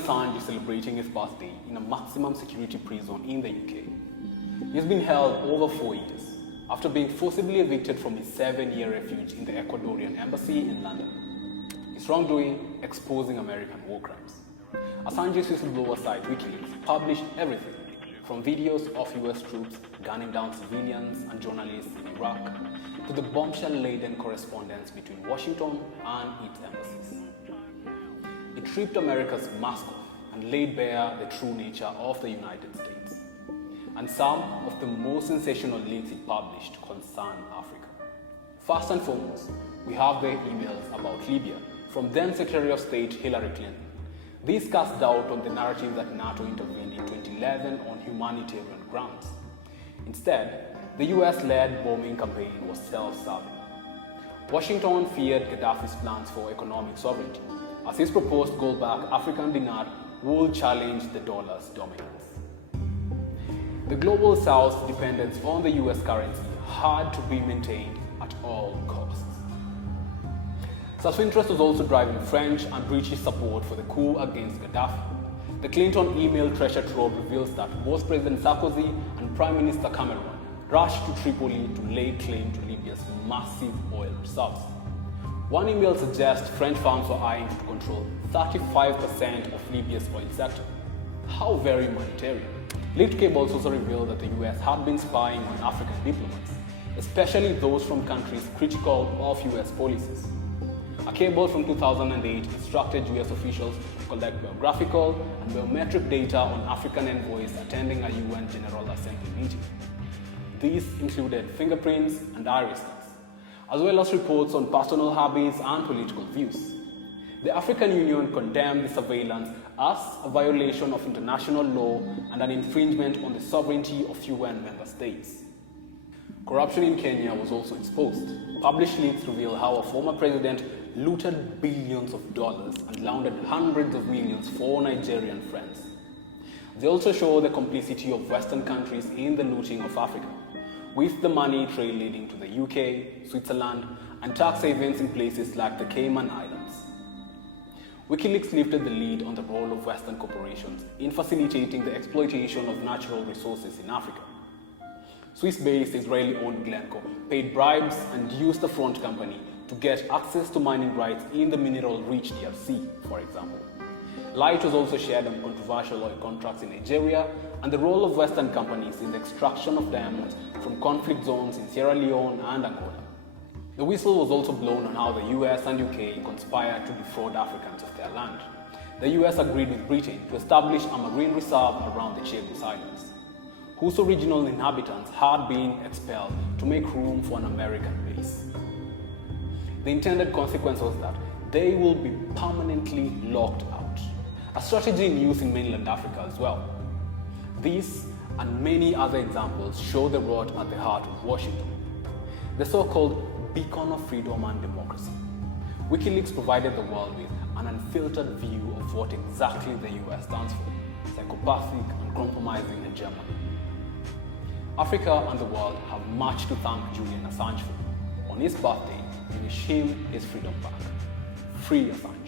Assange is celebrating his birthday in a maximum security prison in the UK. He's been held over 4 years after being forcibly evicted from his 7-year refuge in the Ecuadorian embassy in London. His wrongdoing exposing American war crimes. Assange's whistleblower site Wikileaks published everything from videos of US troops gunning down civilians and journalists in Iraq to the bombshell-laden correspondence between Washington and its embassies. It stripped America's mask off and laid bare the true nature of the United States. And some of the most sensational leaks it published concern Africa. First and foremost, we have the emails about Libya from then Secretary of State Hillary Clinton. These cast doubt on the narrative that NATO intervened in 2011 on humanitarian grounds. Instead, the US-led bombing campaign was self-serving. Washington feared Gaddafi's plans for economic sovereignty, as his proposed gold-backed African dinar would challenge the dollar's dominance. The global South's dependence on the US currency had to be maintained at all costs. Such interest was also driving French and British support for the coup against Gaddafi. The Clinton email treasure trove reveals that both President Sarkozy and Prime Minister Cameron rushed to Tripoli to lay claim to Libya's massive oil reserves. One email suggests French firms were eyeing to control 35% of Libya's oil sector. How very humanitarian. Leaked cables also revealed that the US had been spying on African diplomats, especially those from countries critical of US policies. A cable from 2008 instructed US officials to collect biographical and biometric data on African envoys attending a UN General Assembly meeting. These included fingerprints and iris scans, as well as reports on personal habits and political views. The African Union condemned the surveillance as a violation of international law and an infringement on the sovereignty of UN member states. Corruption in Kenya was also exposed. Published leaks reveal how a former president looted billions of dollars and laundered hundreds of millions for Nigerian friends. They also show the complicity of Western countries in the looting of Africa, with the money trail leading to the UK, Switzerland, and tax havens in places like the Cayman Islands. Wikileaks lifted the lead on the role of Western corporations in facilitating the exploitation of natural resources in Africa. Swiss-based Israeli-owned Glencore paid bribes and used the front company to get access to mining rights in the mineral-rich DRC, for example. Light was also shared on controversial oil contracts in Nigeria and the role of Western companies in the extraction of diamonds from conflict zones in Sierra Leone and Angola. The whistle was also blown on how the US and UK conspired to defraud Africans of their land. The US agreed with Britain to establish a marine reserve around the Chagos Islands, whose original inhabitants had been expelled to make room for an American base. The intended consequence was that they will be permanently locked out, a strategy in use in mainland Africa as well. These and many other examples show the rot at the heart of Washington, the so-called beacon of freedom and democracy. Wikileaks provided the world with an unfiltered view of what exactly the US stands for: psychopathic and compromising hegemony. Africa and the world have much to thank Julian Assange for. On his birthday, we wish him his freedom back. Free Assange.